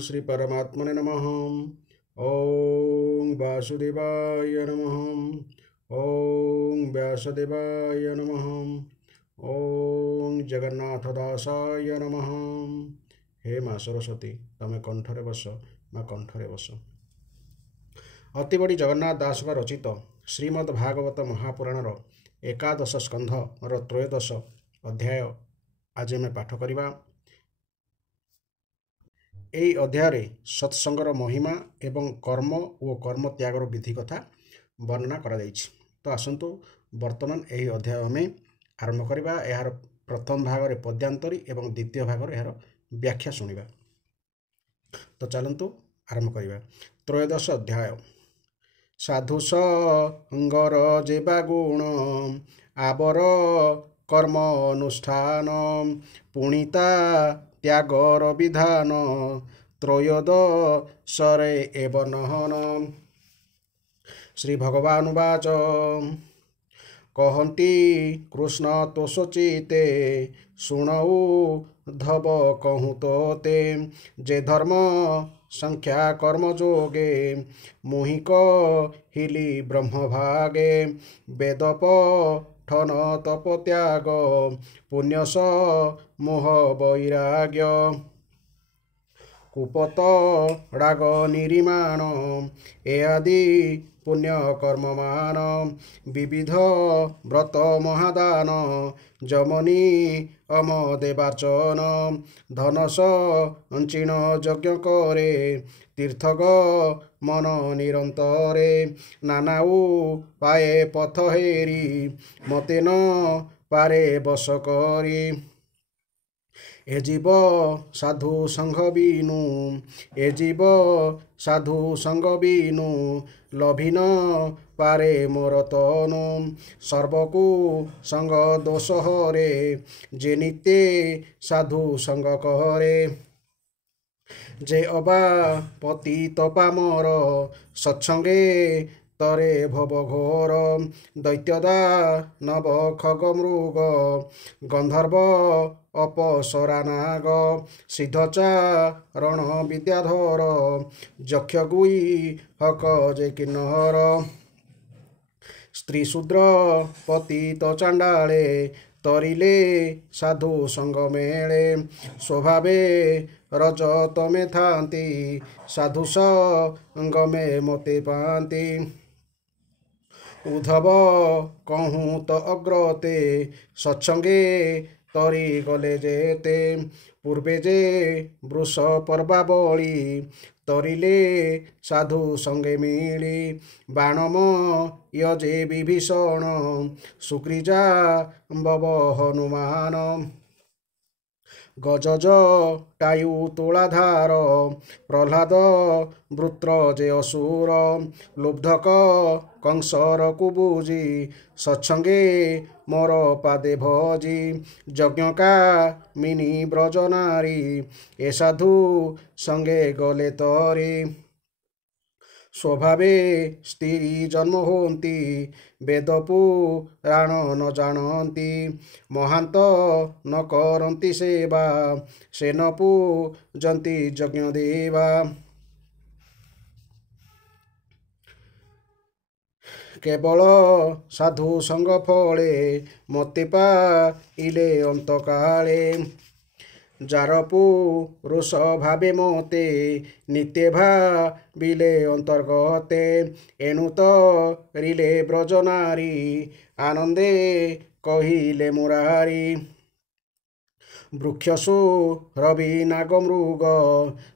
श्री परमात्मने नमः। ओं वासुदेवाय नमः। ओं व्यासदेवाय नमः। ओं जगन्नाथदासाय नमः। हे माँ सरस्वती तमें कंठरे बस, माँ कंठरे बस। अतिबड़ी जगन्नाथ दास रचित श्रीमद् भागवत महापुराणर एकादश स्कंधर त्रयोदश अध्याय आज आम पाठ करवा। यही अध्याय सत्संगर महिमा एवं कर्म और कर्म त्यागर विधि कथा वर्णना करा जाइछि। तो आसंतु वर्तमान यही अध्याय आम आरंभ करवा। यार प्रथम भाग में पद्यांतरी एवं द्वितीय भाग में यार व्याख्या शुणा। तो चलतु आरंभ करवा। त्रयोदश अध्याय। साधु संगर जेबा गुण आबर कर्म अनुष्ठान पुणिता त्यागर विधान त्रयोदशरे एव नहन। श्री भगवान वाच कहती कृष्ण तो सोचिते शुणऊ धब कहूँ तोते जे धर्म संख्या कर्म जोगे मुहिक हिली ब्रह्म भागे वेद पठन तप त्याग पुण्यस मोह वैराग्य कुपत राग निरिमाण ए आदि पुण्य कर्ममान विविध व्रत महादान जमनी अम देवाचन धनस अंचिण यज्ञ करे तीर्थग मन निरंतरे नानाऊ पाए पथ हेरी मते न पारे बस करी ए जीव साधु संघ बीनु ए जीव साधु संग बीनु लभिन पारे मोर तनु सर्वकु संग दोष हरे जे नित्य साधु संग करे जे अबा पतित पामर सत्संगे तरे भव घोर दैत्यदा नव खग मृग गंधर्व अपसरा नाग सिद्धचारण विद्याधर यक्ष गुई हक जे किन्नर स्त्री शूद्र पतित चांडाले तरिले साधु संग मेले स्वभावे रज तमे थांती साधु संग में मते पांती उद्धव कहूँ तो अग्रते सत्संगे तरी गले जेते पूर्वे जे वृष पर्वावली तरिले साधु संगे मिली बाणम यजे विभीषण सुक्रिजा बव हनुमान गजज टायु तुलाधार प्रह्लाद वृत्र जे असुर लुब्धक कंसर कुबुजी सत्संगे मोर पादे भजी यज्ञका मिनी ब्रज नारी ए साधु संगे गले तरी स्वभावे स्त्री जन्म होती वेदपुराण न जानती महांत न करती सेवा से न पूजंती यज्ञ देवा केवल साधु संग फले मते पाइले अंत काले जार पुरुष भावे मते नित्य भाविले अंतर्गते एणु तरिले ब्रज नारी आनंदे कहिले मुरारी वृक्षसु रवि नाग मृग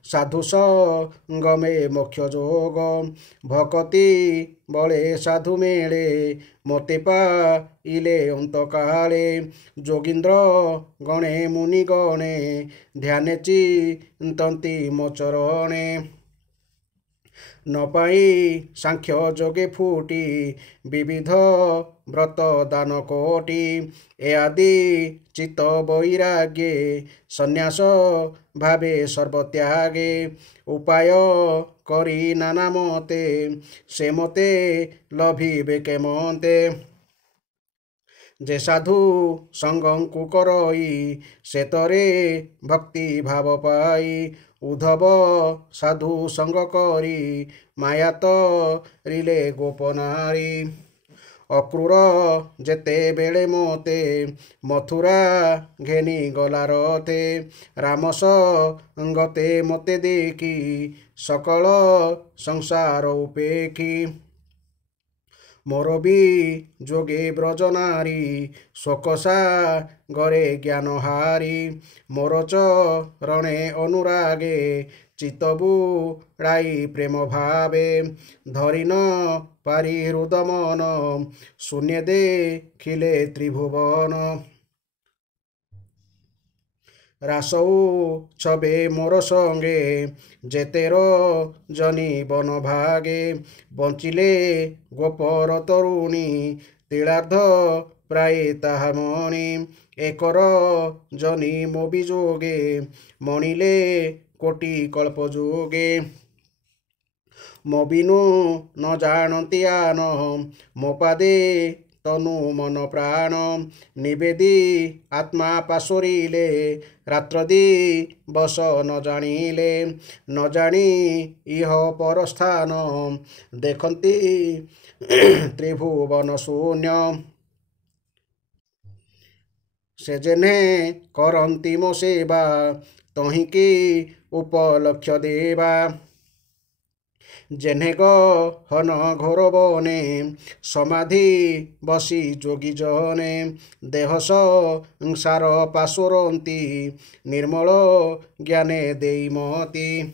साधु संगमे मोक्ष जोग भक्ति बले साधु मेले मते पाइले अंत काले जोगींद्र गणे मुनि गणे ध्याने चिंतन्ति मो चरणे न पाई सांख्य जोगे फूटी विविध व्रत दान कोटि ए आदि चित्त वैराग्ये संन्यास भावे सर्वत्यागे उपाय करी नाना मते से मते लभिबे केमते ଯେ ସାଧୁ ସଙ୍ଗଙ୍କୁ କରଇ ସେତରେ ଭକ୍ତି ଭାବ ପାଇ ଉଦ୍ଧବ ସାଧୁ ସଙ୍ଗ କରି ମାୟାତ ରିଲେ ଗୋପନାରୀ ଅକ୍ରୂର ଯେତେବେଳେ ମୋତେ ମଥୁରା ଘେନି ଗଲା ରଥେ ରାମସ ଗତେ ମୋତେ ଦେଖି ସକଳ ସଂସାର ଉପେକ୍ଷୀ ମୋର ବି ଯୋଗେ ବ୍ରଜନାରୀ ଶୋକସା ଗରେ ଜ୍ଞାନ ହାରି ମୋର ଚରଣେ ଅନୁରାଗେ ଚିତ୍ତବୁ ରାଇ ପ୍ରେମ ଭାବେ ଧରିନ ପାରି ହୃଦମନ ଶୂନ୍ୟ ଦେଖିଲେ ତ୍ରିଭୁବନ ରାସଉ ଛବେ ମୋର ସଙ୍ଗେ ଯେତେର ଜନି ବନ ଭାଗେ ବଞ୍ଚିଲେ ଗୋପର ତରୁଣୀ ତିଳାର୍ଦ୍ଧ ପ୍ରାୟ ତାହା ମଣି ଏକର ଜନି ମୋ ବିଯୋଗେ ମଣିଲେ କୋଟି କଳ୍ପ ଯୋଗେ ମୋ ବିନୁ ନ ଜାଣନ୍ତି ଆନ ମୋ ପାଦେ ତନୁ ମନ ପ୍ରାଣ ନିବେଦି ଆତ୍ମା ପାଶୋରିଲେ ରାତ୍ରଦି ବସ ନ ଜାଣିଲେ ନ ଜାଣି ଇହ ପରସ୍ଥାନ ଦେଖନ୍ତି ତ୍ରିଭୁବନ ଶୂନ୍ୟ ସେ ଯେହ୍ନେ କରନ୍ତି ମୋ ସେବା ତହିଁକି ଉପଲକ୍ଷ ଦେବା ଯେହ୍ନେ ଗହନ ଘୋର ବନେ ସମାଧି ବସି ଯୋଗୀ ଜନେ ଦେହ ସଂସାର ପାଶୋରନ୍ତି ନିର୍ମଳ ଜ୍ଞାନେ ଦେଇ ମତି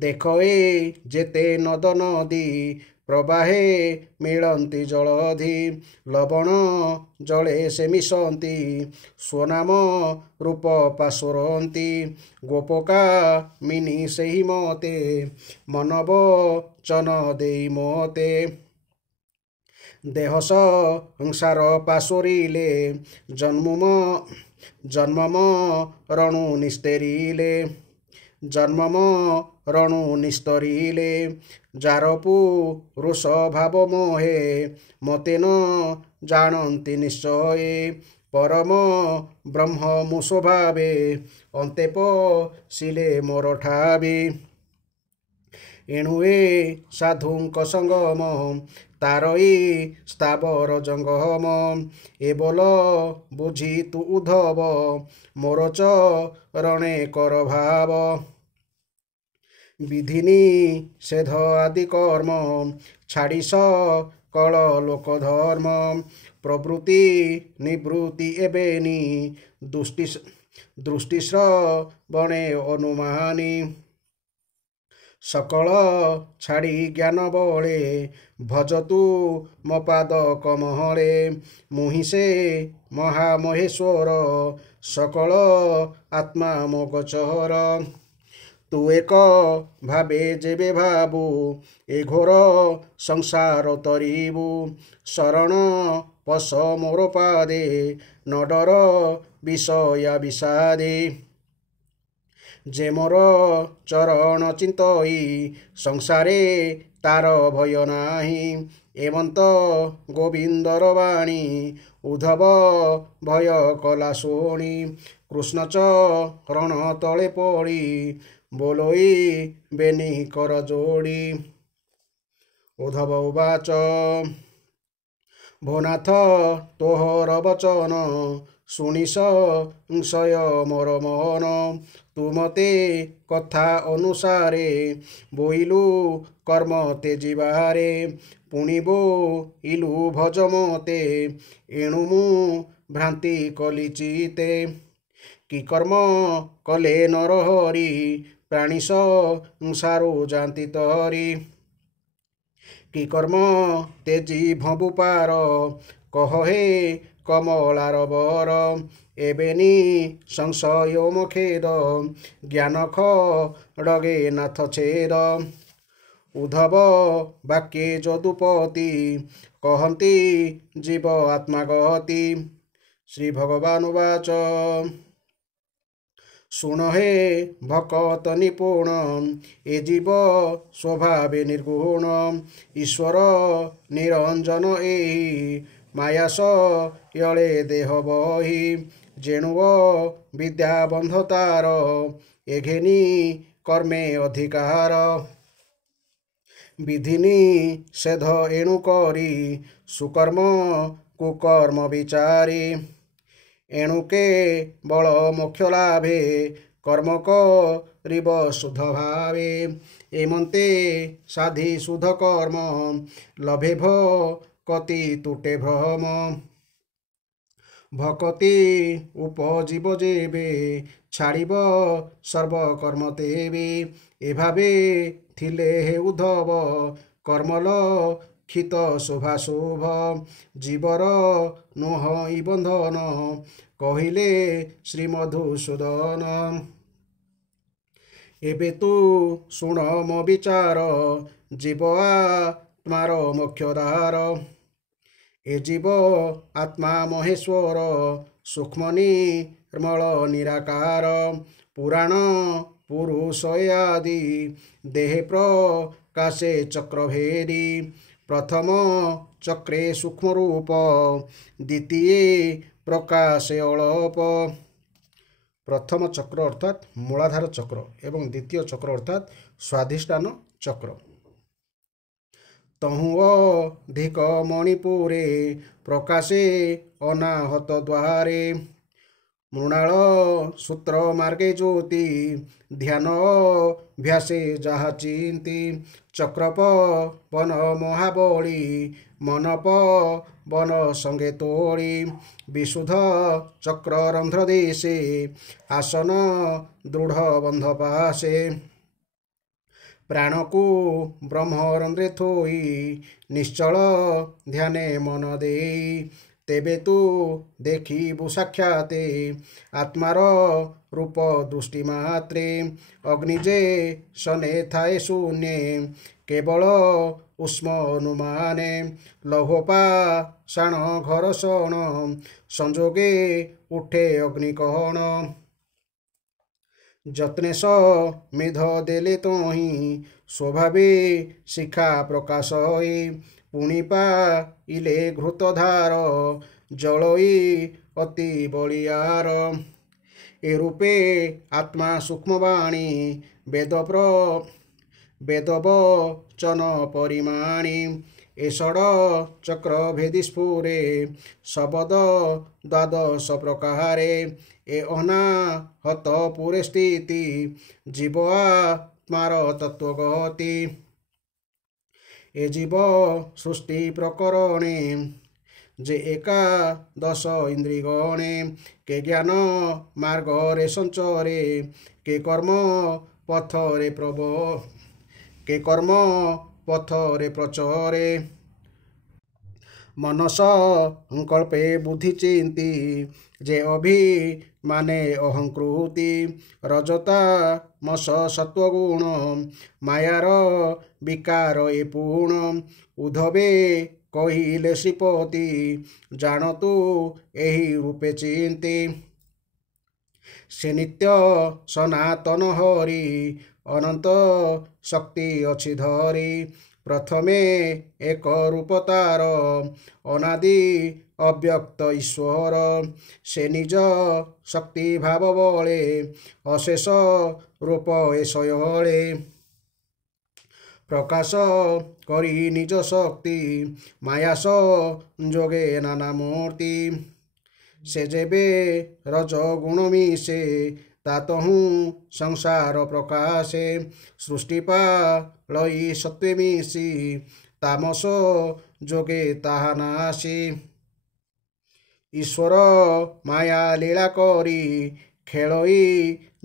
ଦେଖ ଏ ଯେତେ ନଦ ନଦୀ ପ୍ରବାହେ ମିଳନ୍ତି ଜଳଧି ଲବଣ ଜଳେ ସେ ମିଶନ୍ତି ସ୍ୱନାମ ରୂପ ପାଶୋରନ୍ତି ଗୋପକା ମିନି ସେହି ମତେ ମନବ ଚନ ଦେଇ ମତେ ଦେହ ସଂସାର ପାଶୋରିଲେ ଜନ୍ମମ ରଣୁ ନିସ୍ତେରିଲେ ଜନ୍ମମ ରଣୁ ନିସ୍ତରିଲେ ଯାରପୁ ରୁଷ ଭାବ ମୋହେ ମୋତେ ନ ଜାଣନ୍ତି ନିଶ୍ଚୟ ପରମ ବ୍ରହ୍ମ ମୁଁ ସ୍ୱଭାବେ ଅନ୍ତେ ପଶିଲେ ମୋର ଠାବି ଏଣୁ ଏ ସାଧୁଙ୍କ ସଙ୍ଗମ ତାରଇ ସ୍ଥାବର ଜଙ୍ଗମ ଏ ବୋଲ ବୁଝି ତୁ ଉଦ୍ଧବ ମୋର ଚରଣେ କର ଭାବ ବିଧିନି ସେଧ ଆଦି କର୍ମ ଛାଡ଼ି ସକଳ ଲୋକ ଧର୍ମ ପ୍ରବୃତ୍ତି ନିବୃତ୍ତି ଏବେନି ଦୃଷ୍ଟି ଶ୍ରବଣେ ଅନୁମାନି ସକଳ ଛାଡ଼ି ଜ୍ଞାନ ବଳେ ଭଜତୁ ମୋ ପାଦ କମହଳେ ମୁହିଁ ସେ ମହାମହେଶ୍ୱର ସକଳ ଆତ୍ମା ମୋ ଗୋଚର ତୁ ଏକ ଭାବେ ଯେବେ ଭାବୁ ଏ ଘୋର ସଂସାର ତରିବୁ ଶରଣ ପଶ ମୋର ପାଦେ ନ ଡର ବିଷୟା ବିଷାଦେ ଯେ ମୋର ଚରଣ ଚିନ୍ତଇ ସଂସାରେ ତାର ଭୟ ନାହିଁ ଏମନ୍ତ ଗୋବିନ୍ଦର ବାଣୀ ଉଦ୍ଧବ ଭୟ କଲା ଶୁଣି କୃଷ୍ଣ ଚରଣ ତଳେ ପଡ଼ି ବୋଲୋଇ ବେନି କର ଯୋଡ଼ି ଉଦ୍ଧବ ଉବାଚ ଭୋନାଥ ତୋହର ବଚନ ଶୁଣି ସଂଶୟ ମୋର ମନ ତୁ ମତେ କଥା ଅନୁସାରେ ବୋଇଲୁ କର୍ମ ତେଜିବାରେ ପୁଣି ବୋଇଲୁ ଭଜ ମତେ ଏଣୁ ମୁଁ ଭ୍ରାନ୍ତି କଲି ଚିତେ କି କର୍ମ କଲେ ନରହରି ପ୍ରାଣୀ ସଂସାରୁ ଯାନ୍ତି ତରି କି କର୍ମ ତେଜି ଭବୁ ପାର କହ ହେ କମଳାର ବର ଏବେନି ସଂଶୟ ମୋ ଖେଦ ଜ୍ଞାନ ଖଡ଼ଗେ ନାଥ ଛେଦ ଉଦ୍ଧବ ବାକ୍ୟେ ଯଦୁପତି କହନ୍ତି ଜୀବ ଆତ୍ମାଗତି ଶ୍ରୀ ଭଗବାନ ଉବାଚ ଶୁଣ ହେ ଭକତ ନିପୁଣ ଏ ଜୀବ ସ୍ୱଭାବେ ନିର୍ଗୁଣ ଈଶ୍ୱର ନିରଞ୍ଜନ ଏହି ମାୟାସ ୟଳେ ଦେହ ବହି ଜେଣୁଅ ବିଦ୍ୟା ବନ୍ଧ ତାର ଏଘେନି କର୍ମେ ଅଧିକାର ବିଧିନି ସେଧ ଏଣୁ କରି ସୁକର୍ମ କୁକର୍ମ ବିଚାରି ଏଣୁକେ ବଳ ମୋକ୍ଷ ଲାଭେ କର୍ମ କରିବ ଶୁଦ୍ଧ ଭାବେ ଏମନ୍ତେ ସାଧି ଶୁଦ୍ଧ କର୍ମ ଲଭେ ଭକତି ତୁଟେ ଭ୍ରମ ଭକତି ଉପଜୀବ ଯେବେ ଛାଡ଼ିବ ସର୍ବକର୍ମ ତେବେ ଏଭାବେ ଥିଲେ ହେ ଉଦ୍ଧବ କର୍ମଲକ୍ଷିତ ଶୁଭାଶୁଭ ଜୀବର ନୁହଁ ବନ୍ଧନ କହିଲେ ଶ୍ରୀମଧୁସୂଦନ ଏବେ ତୁ ଶୁଣ ମୋ ବିଚାର ଜୀବ ଆତ୍ମାର ମୋକ୍ଷଦାର ଏ ଜୀବ ଆତ୍ମା ମହେଶ୍ୱର ସୂକ୍ଷ୍ମ ନିର୍ମଳ ନିରାକାର ପୁରାଣ ପୁରୁଷ ଆଦି ଦେହେ ପ୍ରକାଶେ ଚକ୍ରଭେଦୀ ପ୍ରଥମ ଚକ୍ରେ ସୂକ୍ଷ୍ମ ରୂପ ଦ୍ୱିତୀୟ ପ୍ରକାଶେ ଅଳପ ପ୍ରଥମ ଚକ୍ର ଅର୍ଥାତ୍ ମୂଳାଧାର ଚକ୍ର ଏବଂ ଦ୍ୱିତୀୟ ଚକ୍ର ଅର୍ଥାତ୍ ସ୍ୱାଧିଷ୍ଠାନ ଚକ୍ର ତହୁଁ ଅଧିକ ମଣିପୁରେ ପ୍ରକାଶେ ଅନାହତ ଦ୍ୱାରେ ମୃଣାଳ ସୂତ୍ର ମାର୍ଗେ ଜ୍ୟୋତି ଧ୍ୟାନ ଅଭ୍ୟାସେ ଯାହା ଚିନ୍ତି ଚକ୍ରପ ବନ ମହାବଳୀ ମନପ ବନ ସଙ୍ଗେ ତୋଳି ବିଶୁଦ୍ଧ ଚକ୍ର ରନ୍ଧ୍ର ଦେଶେ ଆସନ ଦୃଢ଼ ବନ୍ଧ ପାଶେ ପ୍ରାଣକୁ ବ୍ରହ୍ମରନ୍ଧ୍ରେ ଥୋଇ ନିଶ୍ଚଳ ଧ୍ୟାନେ ମନ ଦେଇ ତେବେ ତୁ ଦେଖିବୁ ସାକ୍ଷାତେ ଆତ୍ମାର ରୂପ ଦୃଷ୍ଟି ମାତ୍ରେ ଅଗ୍ନି ଯେ ଶନେ ଥାଏ ଶୂନ୍ୟେ କେବଳ ଉଷ୍ମ ଅନୁମାନେ ଲୌହପାଷାଣ ଘର୍ଷଣ ସଂଯୋଗେ ଉଠେ ଅଗ୍ନିକଣ ଯତ୍ନେ ସମିଧ ଦେଲେ ତହିଁ ସ୍ୱଭାବେ ଶିଖା ପ୍ରକାଶ ପୁଣି ପାଇଲେ ଘୃତଧାର ଜଳଇ ଅତି ବଳିୟାର ଏ ରୂପେ ଆତ୍ମା ସୂକ୍ଷ୍ମବାଣୀ ବେଦବଚନ ପରିମାଣୀ ଏ ଷଡ଼ ଚକ୍ର ଭେଦି ସ୍ଫୁରେ ଶବଦ ଦ୍ୱାଦଶ ପ୍ରକାରେ ଏ ଅନାହତ ପୁରେ ସ୍ଥିତି ଜୀବ ଆତ୍ମାର ତତ୍ତ୍ୱଗତି ଏ ଜୀବ ସୃଷ୍ଟି ପ୍ରକରଣେ ଯେ ଏକାଦଶ ଇନ୍ଦ୍ରିଗଣେ କେ ଜ୍ଞାନ ମାର୍ଗରେ ସଞ୍ଚରେ କେ କର୍ମ ପଥରେ ପ୍ରଚରେ ମନସ ସଂକଳ୍ପେ ବୁଦ୍ଧି ଚିନ୍ତି ଯେ ଅଭିମାନେ ଅହଂକୃତି ରଜତାମସ ସତ୍ୱଗୁଣ ମାୟାର ବିକାର ଏ ପୁଣ ଉଦ୍ଧବେ କହିଲେ ଶ୍ରୀପତି ଜାଣତୁ ଏହି ରୂପେ ଚିନ୍ତି ସେ ନିତ୍ୟ ସନାତନ ହରି ଅନନ୍ତ ଶକ୍ତି ଅଛି ଧରି ପ୍ରଥମେ ଏକ ରୂପ ତାର ଅନାଦି ଅବ୍ୟକ୍ତ ଈଶ୍ୱର ସେ ନିଜ ଶକ୍ତି ଭାବ ବଳେ ଅଶେଷ ରୂପ ଏ ଶୟଳେ ପ୍ରକାଶ କରି ନିଜ ଶକ୍ତି ମାୟାସ ଯୋଗେ ନାନା ମୂର୍ତ୍ତି ସେ ଯେବେ ରଜଗୁଣ ମିଶେ ତା ତହୁଁ ସଂସାର ପ୍ରକାଶେ ସୃଷ୍ଟି ପାଳଇ ସତ୍ୱେ ମିଶି ତାମସ ଯୋଗେ ତାହା ନାଶି ଈଶ୍ୱର ମାୟା ଲୀଳା କରି ଖେଳଇ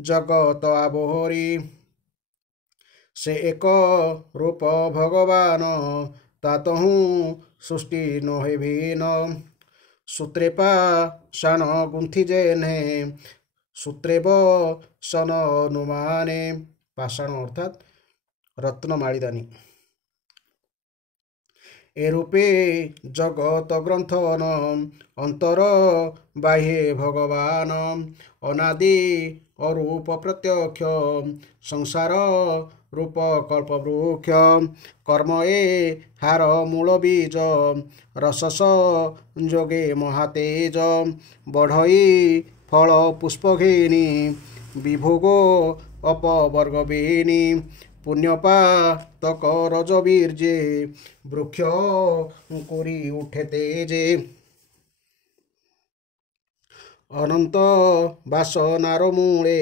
ଜଗତ ଆବୋହରି ସେ ଏକ ରୂପ ଭଗବାନ ତା ତହୁଁ ସୃଷ୍ଟି ନୁହେଁ ଭିନ୍ନ ସୂତ୍ରେ ପାଷାଣ ଗୁନ୍ଥି ଯେହ୍ନେ ସୂତ୍ରେ ବସନ ଅନୁମାନେ ପାଷାଣ ଅର୍ଥାତ୍ ରତ୍ନ ମାଳିଦାନୀ ଏ ରୂପେ ଜଗତ ଗ୍ରନ୍ଥନ ଅନ୍ତର ବାହ୍ୟେ ଭଗବାନ ଅନାଦି ଅରୂପ ପ୍ରତ୍ୟକ୍ଷ ସଂସାର ରୂପ କଳ୍ପବୃକ୍ଷ କର୍ମ ଏ ହାର ମୂଳ ବୀଜ ରସସ ଯୋଗେ ମହାତେଜ ବଢ଼ଇ ଫଳ ପୁଷ୍ପ ଘେନି ବିଭୋଗ ଅପବର୍ଗ ବେନି পুণ্যপাতক রজবীর্যে বৃক্ষ করি উঠে তেজে অনন্ত বাসনার মূলে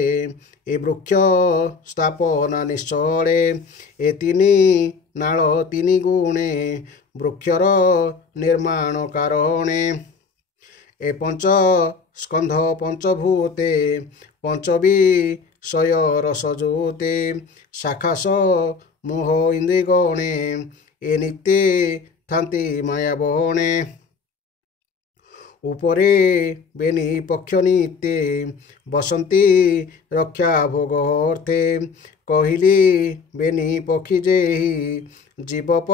এ বৃক্ষ স্থাপনা নিশ্চলে এ তিনি নাଳ তিনি গুণে বৃক্ষর নির্মাণ কারণে এ পঞ্চ স্কন্ধ পঞ্চভূতে পঞ্চবিষয় রসযুতে শাখাস মোহ ইন্দ্রিগণে এ নিত্যে থান্তি মায়াবনে উপরে বেনি পক্ষ নিত্যে বসন্তী রক্ষা ভোগ অর্থে কহিলি বেনি পক্ষী যেহি জীবপ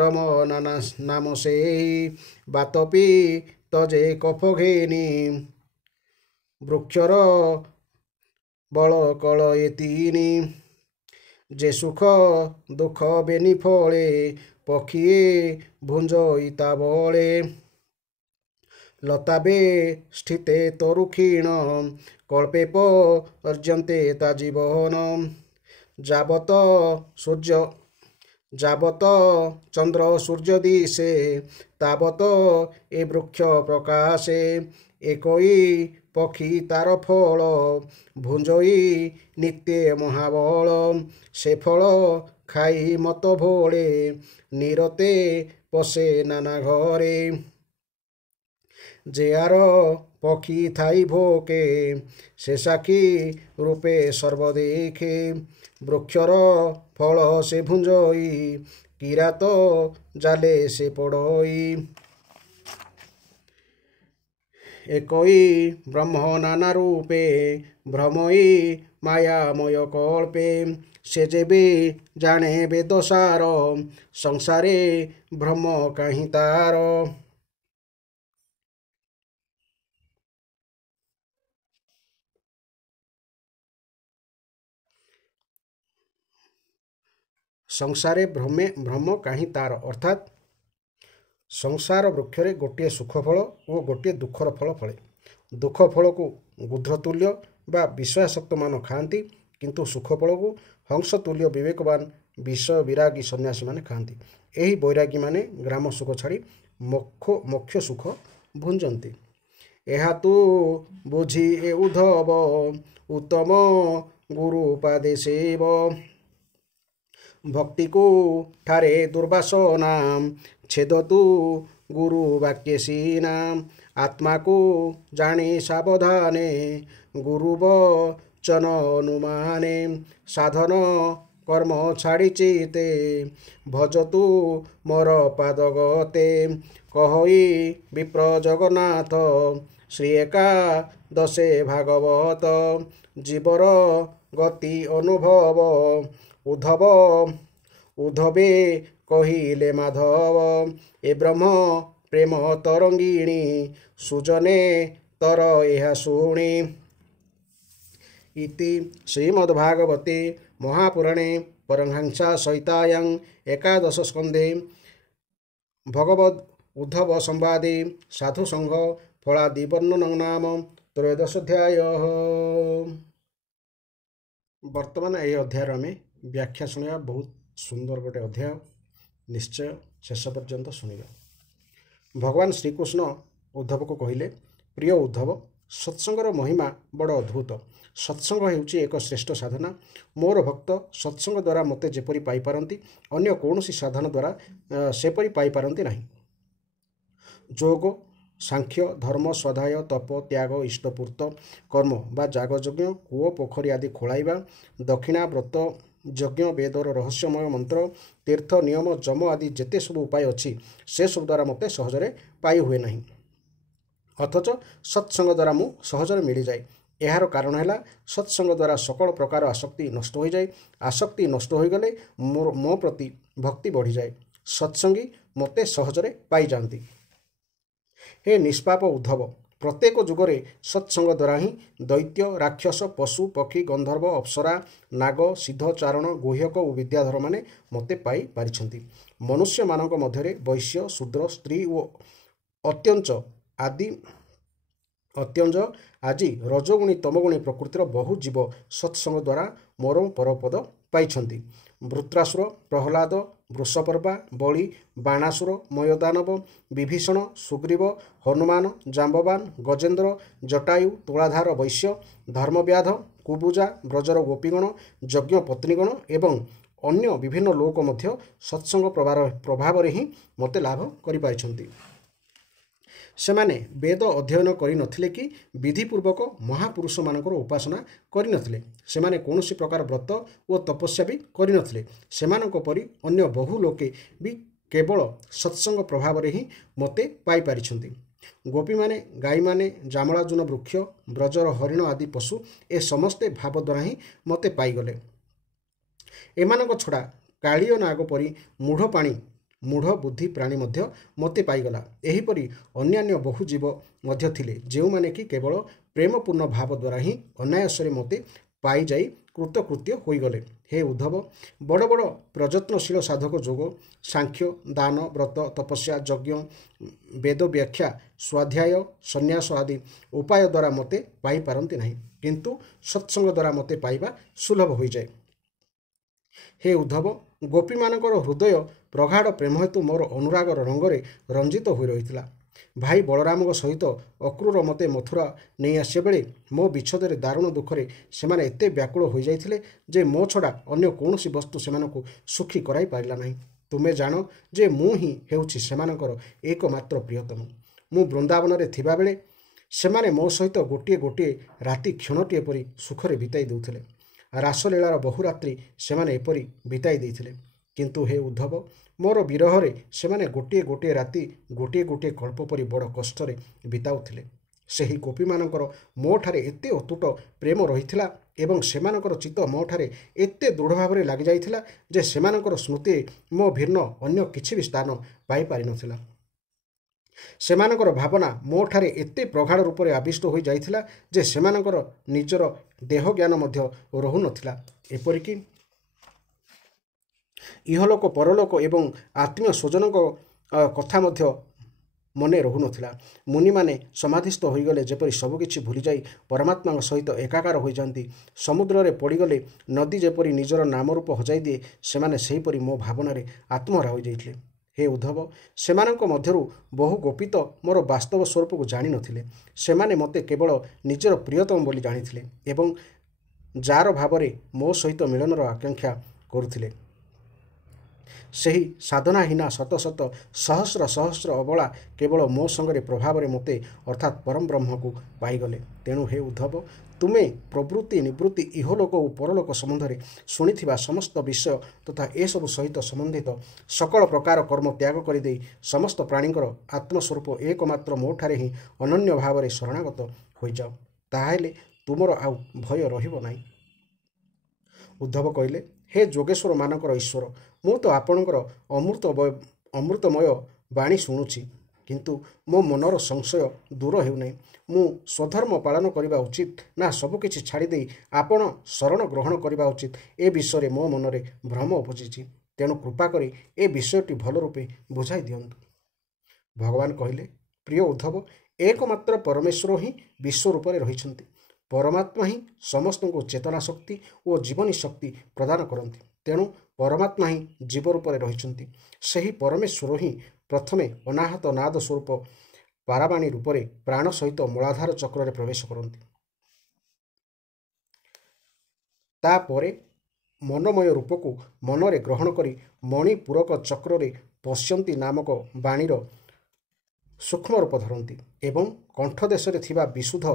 রম নানা নাম সেই বাতপি তজে কফ ঘেনি বৃক্ষর বল কল এ তিনি যে সুখ দুঃখ বেনি ফলে পক্ষীয়ে ভুঞ্জইতা বলে লতাবে স্থিতে তরুক্ষীণ কল্পে পর্যন্তে তা জীবন যাবত সূর্য যাবত চন্দ্র সূর্য দিশে তাবত এ বৃক্ষ প্রকাশে একই পক্ষী তার ফল ভুঞ্জই নিত্যে মহাবল সে ফল খাই মত ভোলে নিরতে পশে নানা ঘরে যে আর পক্ষী থাই ভোকে সে সাক্ষী রূপে সর্বদেখে বৃক্ষর ফল সে ভুঞ্জই কিরাত জালে সে পড়ই একই ব্রহ্ম নানা রূপে ভ্রমই মায়াময় কল্পে সে যেবে জানে বেদসার সংসারে ভ্রম কাহি তার ସଂସାରେ ଭ୍ରମ କାହିଁ ତାର ଅର୍ଥାତ୍ ସଂସାର ବୃକ୍ଷରେ ଗୋଟିଏ ସୁଖ ଫଳ ଓ ଗୋଟିଏ ଦୁଃଖର ଫଳ ଫଳେ ଦୁଃଖ ଫଳକୁ ଗୁଧ୍ରତୁଲ୍ୟ ବା ବିଷୟାସକ୍ତମାନ ଖାଆନ୍ତି କିନ୍ତୁ ସୁଖ ଫଳକୁ ହଂସତୁଲ୍ୟ ବିବେକବାନ ବିଷୟ ବିରାଗୀ ସନ୍ନ୍ୟାସୀମାନେ ଖାଆନ୍ତି ଏହି ବୈରାଗୀମାନେ ଗ୍ରାମ ସୁଖ ଛାଡ଼ି ମୋକ୍ଷ ସୁଖ ଭୁଞ୍ଜନ୍ତି ଏହା ତୁ ବୁଝି ଏ ଉଦ୍ଧବ ଉତ୍ତମ ଗୁରୁ ପାଦେ ସେବ ଭକ୍ତିକୁ ଠାରେ ଦୁର୍ବାସନା ଛେଦତୁ ଗୁରୁ ବାକ୍ୟ ସିନା ଆତ୍ମାକୁ ଜାଣି ସାବଧାନେ ଗୁରୁ ବଚନ ଅନୁମାନେ ସାଧନ କର୍ମ ଛାଡ଼ି ଚିତେ ଭଜତୁ ମୋର ପାଦଗତେ କହଇ ବିପ୍ର ଜଗନ୍ନାଥ ଶ୍ରୀ ଏକାଦଶେ ଭାଗବତ ଜୀବର ଗତି ଅନୁଭବ ଉଦ୍ଧବେ କହିଲେ ମାଧବ ଏ ବ୍ରହ୍ମ ପ୍ରେମ ତରଙ୍ଗିଣୀ ସୁଜନେ ତର ଏହା ଶୁଣି ଇତି ଶ୍ରୀମଦ୍ଭାଗବତେ ମହାପୁରାଣେ ପରମହଂସା ସହିତାୟାଂ ଏକାଦଶ ସ୍କନ୍ଧେ ଭଗବଦ୍ ଉଦ୍ଧବ ସମ୍ବାଦେ ସାଧୁସଂଘ ଫଳାଦି ବର୍ଣ୍ଣନ ନାମ ତ୍ରୟୋଦଶୋଧ୍ୟାୟ। ବର୍ତ୍ତମାନ ଏହି ଅଧ୍ୟାୟରେ ଆମେ ବ୍ୟାଖ୍ୟା ଶୁଣିବା ବହୁତ ସୁନ୍ଦର ଗୋଟେ ଅଧ୍ୟାୟ ନିଶ୍ଚୟ ଶେଷ ପର୍ଯ୍ୟନ୍ତ ଶୁଣିବା। ଭଗବାନ ଶ୍ରୀକୃଷ୍ଣ ଉଦ୍ଧବକୁ କହିଲେ ପ୍ରିୟ ଉଦ୍ଧବ ସତ୍ସଙ୍ଗର ମହିମା ବଡ଼ ଅଦ୍ଭୁତ ସତ୍ସଙ୍ଗ ହେଉଛି ଏକ ଶ୍ରେଷ୍ଠ ସାଧନା ମୋର ଭକ୍ତ ସତ୍ସଙ୍ଗ ଦ୍ୱାରା ମୋତେ ଯେପରି ପାଇପାରନ୍ତି ଅନ୍ୟ କୌଣସି ସାଧନ ଦ୍ୱାରା ସେପରି ପାଇପାରନ୍ତି ନାହିଁ। ଯୋଗ ସାଂଖ୍ୟ ଧର୍ମ ସ୍ୱାଧ୍ୟାୟ ତପ ତ୍ୟାଗ ଇଷ୍ଟପୂର୍ତ୍ତ କର୍ମ ବା ଯାଗଯଜ୍ଞ କୂଅ ପୋଖରୀ ଆଦି ଖୋଳାଇବା ଦକ୍ଷିଣା ବ୍ରତ ଯଜ୍ଞ ବେଦର ରହସ୍ୟମୟ ମନ୍ତ୍ର ତୀର୍ଥ ନିୟମ ଯମ ଆଦି ଯେତେ ସବୁ ଉପାୟ ଅଛି ସେସବୁ ଦ୍ୱାରା ମୋତେ ସହଜରେ ପାଇ ହୁଏ ନାହିଁ ଅଥଚ ସତ୍ସଙ୍ଗ ଦ୍ୱାରା ମୁଁ ସହଜରେ ମିଳିଯାଏ। ଏହାର କାରଣ ହେଲା ସତ୍ସଙ୍ଗ ଦ୍ୱାରା ସକଳ ପ୍ରକାର ଆସକ୍ତି ନଷ୍ଟ ହୋଇଯାଏ। ଆସକ୍ତି ନଷ୍ଟ ହୋଇଗଲେ ମୋ ପ୍ରତି ଭକ୍ତି ବଢ଼ିଯାଏ। ସତ୍ସଙ୍ଗୀ ମୋତେ ସହଜରେ ପାଇଯାଆନ୍ତି। ହେ ନିଷ୍ପାପ ଉଦ୍ଧବ, ପ୍ରତ୍ୟେକ ଯୁଗରେ ସତ୍ସଙ୍ଗ ଦ୍ୱାରା ହିଁ ଦୈତ୍ୟ, ରାକ୍ଷସ, ପଶୁ, ପକ୍ଷୀ, ଗନ୍ଧର୍ବ, ଅପ୍ସରା, ନାଗ, ସିଦ୍ଧ, ଚାରଣ, ଗୁହ୍ୟକ ଓ ବିଦ୍ୟାଧରମାନେ ମୋତେ ପାଇପାରିଛନ୍ତି। ମନୁଷ୍ୟମାନଙ୍କ ମଧ୍ୟରେ ବୈଶ୍ୟ, ଶୂଦ୍ର, ସ୍ତ୍ରୀ ଓ ଅତ୍ୟଞ୍ଚ ଆଜି ରଜଗୁଣୀ ତମଗୁଣୀ ପ୍ରକୃତିର ବହୁ ଜୀବ ସତ୍ସଙ୍ଗ ଦ୍ୱାରା ମୋର ପରପଦ ପାଇଛନ୍ତି। ବୃତ୍ରାସୁର, ପ୍ରହ୍ଲାଦ, ବୃଷପର୍ବା, ବଳି, ବାଣାସୁର, ମୟଦାନବ, ବିଭୀଷଣ, ସୁଗ୍ରୀବ, ହନୁମାନ, ଜାମ୍ବବାନ, ଗଜେନ୍ଦ୍ର, ଜଟାୟୁ, ତୁଳାଧାର ବୈଶ୍ୟ, ଧର୍ମବ୍ୟାଧ, କୁବୁଜା, ବ୍ରଜର ଗୋପୀଗଣ, ଯଜ୍ଞ ପତ୍ନୀଗଣ ଏବଂ ଅନ୍ୟ ବିଭିନ୍ନ ଲୋକ ମଧ୍ୟ ସତ୍ସଙ୍ଗ ପ୍ରଭାବରେ ହିଁ ମୋତେ ଲାଭ କରିପାରିଛନ୍ତି। ସେମାନେ ବେଦ ଅଧ୍ୟୟନ କରିନଥିଲେ କି ବିଧିପୂର୍ବକ ମହାପୁରୁଷମାନଙ୍କର ଉପାସନା କରିନଥିଲେ। ସେମାନେ କୌଣସି ପ୍ରକାର ବ୍ରତ ଓ ତପସ୍ୟା ବି କରିନଥିଲେ। ସେମାନଙ୍କ ପରି ଅନ୍ୟ ବହୁ ଲୋକେ ବି କେବଳ ସତ୍ସଙ୍ଗ ପ୍ରଭାବରେ ହିଁ ମୋତେ ପାଇପାରିଛନ୍ତି। ଗୋପୀମାନେ, ଗାଈମାନେ, ଜାମଳାଜୁନ ବୃକ୍ଷ, ବ୍ରଜର ହରିଣ ଆଦି ପଶୁ ଏ ସମସ୍ତେ ଭାବ ଦ୍ୱାରା ହିଁ ମୋତେ ପାଇଗଲେ। ଏମାନଙ୍କ ଛଡ଼ା କାଳିଅ ନାଗ ପରି ମୂଢ଼ ବୁଦ୍ଧି ପ୍ରାଣୀ ମଧ୍ୟ ମୋତେ ପାଇଗଲା। ଏହିପରି ଅନ୍ୟାନ୍ୟ ବହୁ ଜୀବ ମଧ୍ୟ ଥିଲେ, ଯେଉଁମାନେ କି କେବଳ ପ୍ରେମପୂର୍ଣ୍ଣ ଭାବ ଦ୍ୱାରା ହିଁ ଅନାୟାସରେ ମୋତେ ପାଇଯାଇ କୃତକୃତ୍ୟ ହୋଇଗଲେ। ହେ ଉଦ୍ଧବ, ବଡ଼ ବଡ଼ ପ୍ରଯତ୍ନଶୀଳ ସାଧକ ଯୋଗ, ସାଂଖ୍ୟ, ଦାନ, ବ୍ରତ, ତପସ୍ୟା, ଯଜ୍ଞ, ବେଦ ବ୍ୟାଖ୍ୟା, ସ୍ୱାଧ୍ୟାୟ, ସନ୍ନ୍ୟାସ ଆଦି ଉପାୟ ଦ୍ୱାରା ମୋତେ ପାଇପାରନ୍ତି ନାହିଁ, କିନ୍ତୁ ସତ୍ସଙ୍ଗ ଦ୍ୱାରା ମୋତେ ପାଇବା ସୁଲଭ ହୋଇଯାଏ। ହେ ଉଦ୍ଧବ, ଗୋପୀମାନଙ୍କର ହୃଦୟ ପ୍ରଗାଢ଼ ପ୍ରେମ ହେତୁ ମୋର ଅନୁରାଗର ରଙ୍ଗରେ ରଞ୍ଜିତ ହୋଇ ରହିଥିଲା। ଭାଇ ବଳରାମଙ୍କ ସହିତ ଅକ୍ରୂର ମୋତେ ମଥୁରା ନେଇ ଆସିବା ବେଳେ ମୋ ବିଚ୍ଛେଦରେ ଦାରୁଣ ଦୁଃଖରେ ସେମାନେ ଏତେ ବ୍ୟାକୁଳ ହୋଇଯାଇଥିଲେ ଯେ ମୋ ଛଡ଼ା ଅନ୍ୟ କୌଣସି ବସ୍ତୁ ସେମାନଙ୍କୁ ସୁଖୀ କରାଇ ପାରିଲା ନାହିଁ। ତୁମେ ଜାଣ ଯେ ମୁଁ ହିଁ ହେଉଛି ସେମାନଙ୍କର ଏକମାତ୍ର ପ୍ରିୟତମ। ମୁଁ ବୃନ୍ଦାବନରେ ଥିବାବେଳେ ସେମାନେ ମୋ ସହିତ ଗୋଟିଏ ଗୋଟିଏ ରାତି କ୍ଷଣଟିଏ ପରି ସୁଖରେ ବିତାଇ ଦେଉଥିଲେ। ରାସଲୀଳାର ବହୁ ରାତ୍ରି ସେମାନେ ଏପରି ବିତାଇ ଦେଇଥିଲେ। କିନ୍ତୁ ହେ ଉଦ୍ଧବ, ମୋର ବିରହରେ ସେମାନେ ଗୋଟିଏ ଗୋଟିଏ ରାତି ଗୋଟିଏ ଗୋଟିଏ କଳ୍ପ ପରି ବଡ଼ କଷ୍ଟରେ ବିତାଉଥିଲେ। ସେହି ଗୋପୀମାନଙ୍କର ମୋଠାରେ ଏତେ ଅତୁଟ ପ୍ରେମ ରହିଥିଲା ଏବଂ ସେମାନଙ୍କର ଚିତ୍ତ ମୋଠାରେ ଏତେ ଦୃଢ଼ ଭାବରେ ଲାଗିଯାଇଥିଲା ଯେ ସେମାନଙ୍କର ସ୍ମୃତିରେ ମୋ ଭିନ୍ନ ଅନ୍ୟ କିଛି ବି ସ୍ଥାନ ପାଇପାରିନଥିଲା। ସେମାନଙ୍କର ଭାବନା ମୋଠାରେ ଏତେ ପ୍ରଗାଢ଼ ରୂପରେ ଆବିଷ୍ଟ ହୋଇଯାଇଥିଲା ଯେ ସେମାନଙ୍କର ନିଜର ଦେହ ଜ୍ଞାନ ମଧ୍ୟ ରହୁନଥିଲା। ଏପରିକି ଇହଲୋକ, ପରଲୋକ ଏବଂ ଆତ୍ମୀୟ ସ୍ୱଜନଙ୍କ କଥା ମଧ୍ୟ ମନେ ରହୁନଥିଲା। ମୁନିମାନେ ସମାଧିସ୍ଥ ହୋଇଗଲେ ଯେପରି ସବୁକିଛି ଭୁଲିଯାଇ ପରମାତ୍ମାଙ୍କ ସହିତ ଏକାକାର ହୋଇଯାଆନ୍ତି, ସମୁଦ୍ରରେ ପଡ଼ିଗଲେ ନଦୀ ଯେପରି ନିଜର ନାମରୂପ ହଜାଇ ଦିଏ, ସେମାନେ ସେହିପରି ମୋ ଭାବନାରେ ଆତ୍ମହରା ହୋଇଯାଇଥିଲେ। ହେ ଉଦ୍ଧବ, ସେମାନଙ୍କ ମଧ୍ୟରୁ ବହୁ ଗୋପୀ ତ ମୋର ବାସ୍ତବ ସ୍ୱରୂପକୁ ଜାଣିନଥିଲେ। ସେମାନେ ମୋତେ କେବଳ ନିଜର ପ୍ରିୟତମ ବୋଲି ଜାଣିଥିଲେ ଏବଂ ଯାର ଭାବରେ ମୋ ସହିତ ମିଳନର ଆକାଂକ୍ଷା କରୁଥିଲେ। ସେହି ସାଧନାହୀନା ଶତ ଶତ ସହସ୍ର ସହସ୍ର ଅବଳା କେବଳ ମୋ ସଙ୍ଗରେ ପ୍ରଭାବରେ ମୋତେ ଅର୍ଥାତ୍ ପରମ ବ୍ରହ୍ମକୁ ପାଇଗଲେ। ତେଣୁ ହେ ଉଦ୍ଧବ, ତୁମେ ପ୍ରବୃତ୍ତି, ନିବୃତ୍ତି, ଇହଲୋକ ଓ ପରଲୋକ ସମ୍ବନ୍ଧରେ ଶୁଣିଥିବା ସମସ୍ତ ବିଷୟ ତଥା ଏସବୁ ସହିତ ସମ୍ବନ୍ଧିତ ସକଳ ପ୍ରକାର କର୍ମ ତ୍ୟାଗ କରିଦେଇ ସମସ୍ତ ପ୍ରାଣୀଙ୍କର ଆତ୍ମସ୍ୱରୂପ ଏକମାତ୍ର ମୋଠାରେ ହିଁ ଅନନ୍ୟ ଭାବରେ ଶରଣାଗତ ହୋଇଯାଅ। ତାହେଲେ ତୁମର ଆଉ ଭୟ ରହିବ ନାହିଁ। ଉଦ୍ଧବ କହିଲେ, ହେ ଯୋଗେଶ୍ୱରମାନଙ୍କର ଈଶ୍ୱର, ମୁଁ ତ ଆପଣଙ୍କର ଅମୃତମୟ ବାଣୀ ଶୁଣୁଛି, କିନ୍ତୁ ମୋ ମନର ସଂଶୟ ଦୂର ହେଉନାହିଁ। ମୁଁ ସ୍ୱଧର୍ମ ପାଳନ କରିବା ଉଚିତ ନା ସବୁକିଛି ଛାଡ଼ିଦେଇ ଆପଣ ଶରଣ ଗ୍ରହଣ କରିବା ଉଚିତ, ଏ ବିଷୟରେ ମୋ ମନରେ ଭ୍ରମ ଉପୁଜିଛି। ତେଣୁ କୃପା କରି ଏ ବିଷୟଟି ଭଲ ରୂପେ ବୁଝାଇ ଦିଅନ୍ତୁ। ଭଗବାନ କହିଲେ, ପ୍ରିୟ ଉଦ୍ଧବ, ଏକମାତ୍ର ପରମେଶ୍ୱର ହିଁ ବିଶ୍ୱ ରୂପରେ ରହିଛନ୍ତି। ପରମାତ୍ମା ହିଁ ସମସ୍ତଙ୍କୁ ଚେତନା ଶକ୍ତି ଓ ଜୀବନୀ ଶକ୍ତି ପ୍ରଦାନ କରନ୍ତି। ତେଣୁ ପରମାତ୍ମା ହିଁ ଜୀବ ରୂପରେ ରହିଛନ୍ତି। ସେହି ପରମେଶ୍ୱର ହିଁ ପ୍ରଥମେ ଅନାହତ ନାଦ ସ୍ୱରୂପ ପାରାବାଣୀ ରୂପରେ ପ୍ରାଣ ସହିତ ମୂଳାଧାର ଚକ୍ରରେ ପ୍ରବେଶ କରନ୍ତି। ତାପରେ ମନୋମୟ ରୂପକୁ ମନରେ ଗ୍ରହଣ କରି ମଣିପୂରକ ଚକ୍ରରେ ପଶ୍ୟନ୍ତୀ ନାମକ ବାଣୀର ସୂକ୍ଷ୍ମ ରୂପ ଧରନ୍ତି ଏବଂ କଣ୍ଠଦେଶରେ ଥିବା ବିଶୁଦ୍ଧ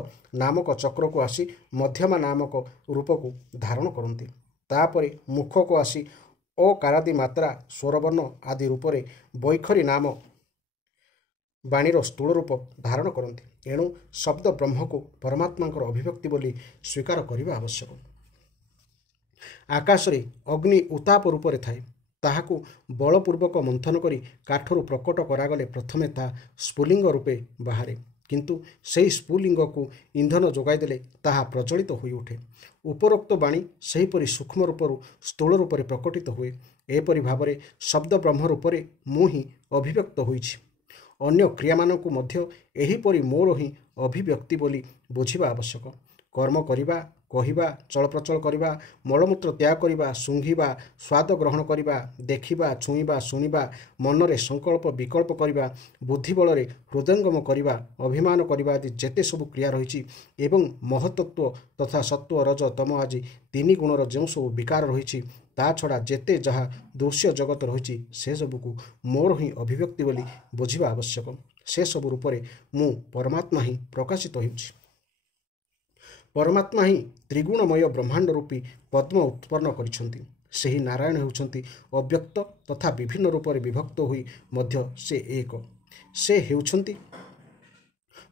ନାମକ ଚକ୍ରକୁ ଆସି ମଧ୍ୟମା ନାମକ ରୂପକୁ ଧାରଣ କରନ୍ତି। ତାପରେ ମୁଖକୁ ଆସି ଅକାରାଦି ମାତ୍ରା, ସ୍ୱରବର୍ଣ୍ଣ ଆଦି ରୂପରେ ବୈଖରୀ ନାମ ବାଣୀର ସ୍ଥୂଳ ରୂପ ଧାରଣ କରନ୍ତି। ଏଣୁ ଶବ୍ଦ ବ୍ରହ୍ମକୁ ପରମାତ୍ମାଙ୍କର ଅଭିବ୍ୟକ୍ତି ବୋଲି ସ୍ୱୀକାର କରିବା ଆବଶ୍ୟକ। ଆକାଶରେ ଅଗ୍ନି ଉତ୍ତାପ ରୂପରେ ଥାଏ। ତାହାକୁ ବଳପୂର୍ବକ ମନ୍ଥନ କରି କାଠରୁ ପ୍ରକଟ କରାଗଲେ ପ୍ରଥମେ ତାହା ସ୍ଫୁଲିଙ୍ଗ ରୂପେ ବାହାରେ, କିନ୍ତୁ ସେହି ସ୍ଫୁଲିଙ୍ଗକୁ ଇନ୍ଧନ ଯୋଗାଇଦେଲେ ତାହା ପ୍ରଜ୍ୱଳିତ ହୋଇଉଠେ। ଉପରୋକ୍ତ ବାଣୀ ସେହିପରି ସୂକ୍ଷ୍ମ ରୂପରୁ ସ୍ଥୂଳ ରୂପରେ ପ୍ରକଟିତ ହୁଏ। ଏପରି ଭାବରେ ଶବ୍ଦ ବ୍ରହ୍ମ ରୂପରେ ମୁଁ ହିଁ ଅଭିବ୍ୟକ୍ତ ହୋଇଛି। ଅନ୍ୟ କ୍ରିୟାମାନଙ୍କୁ ମଧ୍ୟ ଏହିପରି ମୋର ହିଁ ଅଭିବ୍ୟକ୍ତି ବୋଲି ବୁଝିବା ଆବଶ୍ୟକ। କର୍ମ କରିବା, କହିବା, ଚଳପ୍ରଚଳ କରିବା, ମଳମୂତ୍ର ତ୍ୟାଗ କରିବା, ଶୁଙ୍ଘିବା, ସ୍ୱାଦ ଗ୍ରହଣ କରିବା, ଦେଖିବା, ଛୁଇଁବା, ଶୁଣିବା, ମନରେ ସଂକଳ୍ପ ବିକଳ୍ପ କରିବା, ବୁଦ୍ଧିବଳରେ ହୃଦୟଙ୍ଗମ କରିବା, ଅଭିମାନ କରିବା ଆଦି ଯେତେ ସବୁ କ୍ରିୟା ରହିଛି ଏବଂ ମହତ୍ତତ୍ଵ ତଥା ସତ୍ତ୍ୱ, ରଜ, ତମ ଆଜି ତିନି ଗୁଣର ଯେଉଁ ସବୁ ବିକାର ରହିଛି, ତା ଛଡ଼ା ଯେତେ ଯାହା ଦୃଶ୍ୟ ଜଗତ ରହିଛି ସେସବୁକୁ ମୋର ହିଁ ଅଭିବ୍ୟକ୍ତି ବୋଲି ବୁଝିବା ଆବଶ୍ୟକ। ସେସବୁ ରୂପରେ ମୁଁ ପରମାତ୍ମା ହିଁ ପ୍ରକାଶିତ ହେଉଛି। ପରମାତ୍ମା ହିଁ ତ୍ରିଗୁଣମୟ ବ୍ରହ୍ମାଣ୍ଡ ରୂପୀ ପଦ୍ମ ଉତ୍ପନ୍ନ କରିଛନ୍ତି। ସେହି ନାରାୟଣ ହେଉଛନ୍ତି ଅବ୍ୟକ୍ତ ତଥା ବିଭିନ୍ନ ରୂପରେ ବିଭକ୍ତ ହୋଇ ମଧ୍ୟ ସେ ଏକ। ସେ ହେଉଛନ୍ତି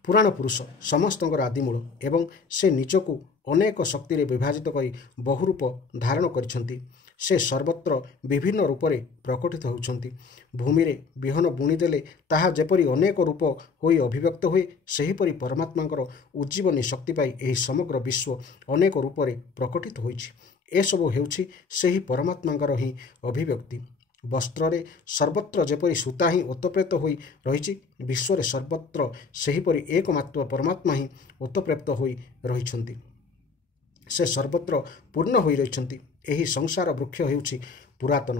ପୁରାଣ ପୁରୁଷ, ସମସ୍ତଙ୍କର ଆଦିମୂଳ ଏବଂ ସେ ନିଜକୁ ଅନେକ ଶକ୍ତିରେ ବିଭାଜିତ କରି ବହୁ ରୂପ ଧାରଣ କରିଛନ୍ତି। ସେ ସର୍ବତ୍ର ବିଭିନ୍ନ ରୂପରେ ପ୍ରକଟିତ ହେଉଛନ୍ତି। ଭୂମିରେ ବିହନ ବୁଣିଦେଲେ ତାହା ଯେପରି ଅନେକ ରୂପ ହୋଇ ଅଭିବ୍ୟକ୍ତ ହୁଏ, ସେହିପରି ପରମାତ୍ମାଙ୍କର ଉଜ୍ଜୀବନୀ ଶକ୍ତି ପାଇ ଏହି ସମଗ୍ର ବିଶ୍ୱ ଅନେକ ରୂପରେ ପ୍ରକଟିତ ହୋଇଛି। ଏସବୁ ହେଉଛି ସେହି ପରମାତ୍ମାଙ୍କର ହିଁ ଅଭିବ୍ୟକ୍ତି। ବସ୍ତ୍ରରେ ସର୍ବତ୍ର ଯେପରି ସୂତା ହିଁ ଓତପ୍ରୋତ ହୋଇ ରହିଛି, ବିଶ୍ୱରେ ସର୍ବତ୍ର ସେହିପରି ଏକମାତ୍ର ପରମାତ୍ମା ହିଁ ଓତପ୍ରୋତ ହୋଇ ରହିଛନ୍ତି। ସେ ସର୍ବତ୍ର ପୂର୍ଣ୍ଣ ହୋଇ ରହିଛନ୍ତି। ଏହି ସଂସାର ବୃକ୍ଷ ହେଉଛି ପୁରାତନ।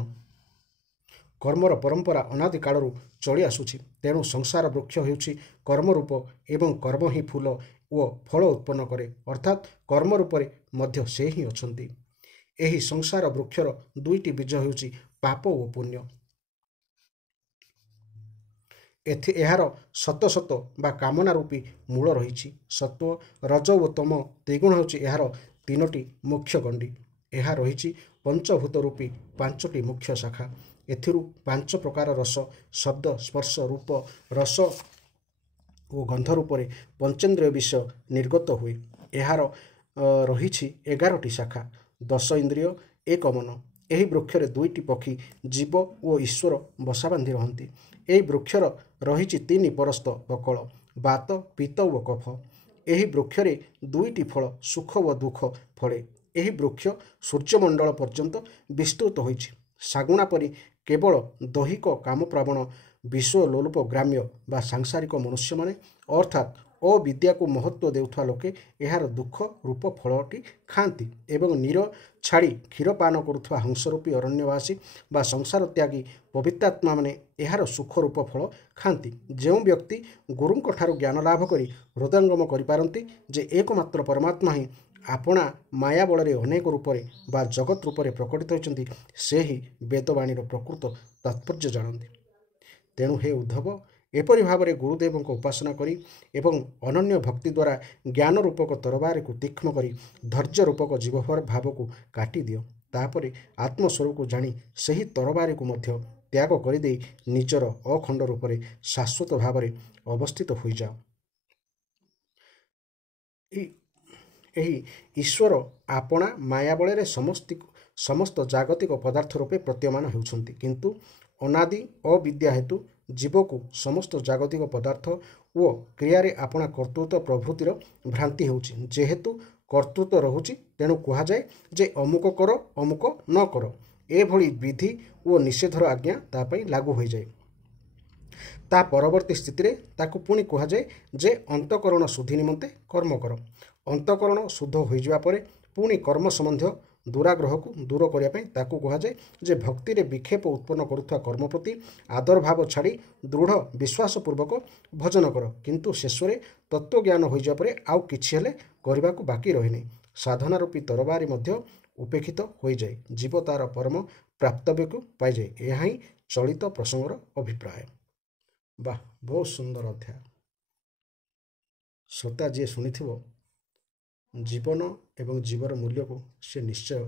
କର୍ମର ପରମ୍ପରା ଅନାଦି କାଳରୁ ଚଳି ଆସୁଛି। ତେଣୁ ସଂସାର ବୃକ୍ଷ ହେଉଛି କର୍ମରୂପ ଏବଂ କର୍ମ ହିଁ ଫୁଲ ଓ ଫଳ ଉତ୍ପନ୍ନ କରେ, ଅର୍ଥାତ୍ କର୍ମ ରୂପରେ ମଧ୍ୟ ସେ ହିଁ ଅଛନ୍ତି। ଏହି ସଂସାର ବୃକ୍ଷର ଦୁଇଟି ବୀଜ ହେଉଛି ପାପ ଓ ପୁଣ୍ୟ। ଏହାର ସତ ସତ ବା କାମନା ରୂପୀ ମୂଳ ରହିଛି। ସତ୍ତ୍ୱ, ରଜ ଓ ତମ ତ୍ରିଗୁଣ ହେଉଛି ଏହାର ତିନୋଟି ମୁଖ୍ୟ ଗଣ୍ଡି। ଏହା ରହିଛି ପଞ୍ଚଭୂତ ରୂପୀ ପାଞ୍ଚଟି ମୁଖ୍ୟ ଶାଖା। ଏଥିରୁ ପାଞ୍ଚ ପ୍ରକାର ରସ, ଶବ୍ଦ, ସ୍ପର୍ଶ, ରୂପ, ରସ ଓ ଗନ୍ଧ ରୂପରେ ପଞ୍ଚେନ୍ଦ୍ରିୟ ବିଷୟ ନିର୍ଗତ ହୁଏ। ଏହାର ରହିଛି 11ଟି ଶାଖା, 10 ଇନ୍ଦ୍ରିୟ, ଏକ ମନ। ଏହି ବୃକ୍ଷରେ ଦୁଇଟି ପକ୍ଷୀ, ଜୀବ ଓ ଈଶ୍ୱର ବସା ବାନ୍ଧି ରହନ୍ତି। ଏହି ବୃକ୍ଷର ରହିଛି 3 ପରସ୍ତ ବକଳ, ବାତ, ପିତ୍ତ ଓ କଫ। ଏହି ବୃକ୍ଷରେ ଦୁଇଟି ଫଳ, ସୁଖ ଓ ଦୁଃଖ ଫଳେ। ଏହି ବୃକ୍ଷ ସୂର୍ଯ୍ୟମଣ୍ଡଳ ପର୍ଯ୍ୟନ୍ତ ବିସ୍ତୃତ ହୋଇଛି। ଶାଗୁଣା ପରି କେବଳ ଦୈହିକ କାମପ୍ରବଣ ବିଶ୍ୱଲୋଲୁପ ଗ୍ରାମ୍ୟ ବା ସାଂସାରିକ ମନୁଷ୍ୟମାନେ, ଅର୍ଥାତ୍ ଅବିଦ୍ୟାକୁ ମହତ୍ତ୍ୱ ଦେଉଥିବା ଲୋକେ ଏହାର ଦୁଃଖ ରୂପ ଫଳଟି ଖାଆନ୍ତି ଏବଂ ନୀର ଛାଡ଼ି କ୍ଷୀର ପାନ କରୁଥିବା ହଂସରୂପୀ ଅରଣ୍ୟବାସୀ ବା ସଂସାର ତ୍ୟାଗୀ ପବିତ୍ରାତ୍ମାମାନେ ଏହାର ସୁଖ ରୂପ ଫଳ ଖାଆନ୍ତି। ଯେଉଁ ବ୍ୟକ୍ତି ଗୁରୁଙ୍କଠାରୁ ଜ୍ଞାନ ଲାଭ କରି ହୃଦୟଙ୍ଗମ କରିପାରନ୍ତି ଯେ ଏକମାତ୍ର ପରମାତ୍ମା ହିଁ ଆପଣା ମାୟା ବଳରେ ଅନେକ ରୂପରେ ବା ଜଗତ ରୂପରେ ପ୍ରକଟିତ ହୋଇଛନ୍ତି, ସେ ହିଁ ବେଦବାଣୀର ପ୍ରକୃତ ତାତ୍ପର୍ଯ୍ୟ ଜାଣନ୍ତି। ତେଣୁ ହେ ଉଦ୍ଧବ, ଏପରି ଭାବରେ ଗୁରୁଦେବଙ୍କ ଉପାସନା କରି ଏବଂ ଅନନ୍ୟ ଭକ୍ତି ଦ୍ୱାରା ଜ୍ଞାନ ରୂପକ ତରବାରୀକୁ ତୀକ୍ଷ୍ଣ କରି ଧୈର୍ଯ୍ୟ ରୂପକ ଜୀବ ଭାବକୁ କାଟିଦିଅ। ତାପରେ ଆତ୍ମସ୍ୱରୂପକୁ ଜାଣି ସେହି ତରବାରୀକୁ ମଧ୍ୟ ତ୍ୟାଗ କରିଦେଇ ନିଜର ଅଖଣ୍ଡ ରୂପରେ ଶାଶ୍ୱତ ଭାବରେ ଅବସ୍ଥିତ ହୋଇଯାଅ। ଏହି ଈଶ୍ୱର ଆପଣା ମାୟା ବଳରେ ସମସ୍ତ ଜାଗତିକ ପଦାର୍ଥ ରୂପେ ପ୍ରତୀୟମାନ ହେଉଛନ୍ତି, କିନ୍ତୁ ଅନାଦି ଅବିଦ୍ୟା ହେତୁ ଜୀବକୁ ସମସ୍ତ ଜାଗତିକ ପଦାର୍ଥ ଓ କ୍ରିୟାରେ ଆପଣା କର୍ତ୍ତୃତ୍ୱ ପ୍ରଭୃତିର ଭ୍ରାନ୍ତି ହେଉଛି। ଯେହେତୁ କର୍ତ୍ତୃତ୍ୱ ରହୁଛି, ତେଣୁ କୁହାଯାଏ ଯେ ଅମୁକ କର, ଅମୁକ ନ କର। ଏଭଳି ବିଧି ଓ ନିଷେଧର ଆଜ୍ଞା ତା ପାଇଁ ଲାଗୁ ହୋଇଯାଏ। ତା ପରବର୍ତ୍ତୀ ସ୍ଥିତିରେ ତାକୁ ପୁଣି କୁହାଯାଏ ଯେ ଅନ୍ତଃକରଣ ଶୁଦ୍ଧି ନିମନ୍ତେ କର୍ମ କର। ଅନ୍ତଃକରଣ ଶୁଦ୍ଧ ହୋଇଯିବା ପରେ ପୁଣି କର୍ମ ସମ୍ବନ୍ଧୀୟ ଦୁରାଗ୍ରହକୁ ଦୂର କରିବା ପାଇଁ ତାକୁ କୁହାଯାଏ ଯେ ଭକ୍ତିରେ ବିକ୍ଷେପ ଉତ୍ପନ୍ନ କରୁଥିବା କର୍ମ ପ୍ରତି ଆଦର ଭାବ ଛାଡ଼ି ଦୃଢ଼ ବିଶ୍ୱାସପୂର୍ବକ ଭଜନ କର। କିନ୍ତୁ ଶେଷରେ ତତ୍ତ୍ୱଜ୍ଞାନ ହୋଇଯିବା ପରେ ଆଉ କିଛି ହେଲେ କରିବାକୁ ବାକି ରହେନି। ସାଧନା ରୂପୀ ତରବାରୀ ମଧ୍ୟ ଉପେକ୍ଷିତ ହୋଇଯାଏ। ଜୀବ ତାର ପରମ ପ୍ରାପ୍ତବ୍ୟକୁ ପାଇଯାଏ। ଏହା ହିଁ ଚଳିତ ପ୍ରସଙ୍ଗର ଅଭିପ୍ରାୟ। ବାଃ, ବହୁତ ସୁନ୍ଦର ଅଧ୍ୟାୟ। ଶ୍ରୋତା ଯିଏ ଶୁଣିଥିବ, ଜୀବନ ଏବଂ ଜୀବର ମୂଲ୍ୟକୁ ସେ ନିଶ୍ଚୟ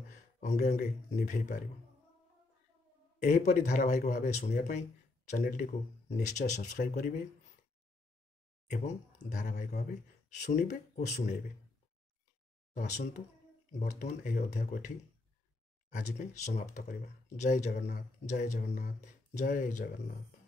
ଅଙ୍ଗେ ଅଙ୍ଗେ ନିଭେଇ ପାରିବ। ଏହିପରି ଧାରାବାହିକ ଭାବେ ଶୁଣିବା ପାଇଁ ଚ୍ୟାନେଲଟିକୁ ନିଶ୍ଚୟ ସବସ୍କ୍ରାଇବ୍ କରିବେ ଏବଂ ଧାରାବାହିକ ଭାବେ ଶୁଣିବେ ଓ ଶୁଣେଇବେ। ତ ଆସନ୍ତୁ ବର୍ତ୍ତମାନ ଏହି ଅଧ୍ୟାୟକୁ ଏଠି ଆଜି ପାଇଁ ସମାପ୍ତ କରିବା। ଜୟ ଜଗନ୍ନାଥ, ଜୟ ଜଗନ୍ନାଥ, ଜୟ ଜଗନ୍ନାଥ।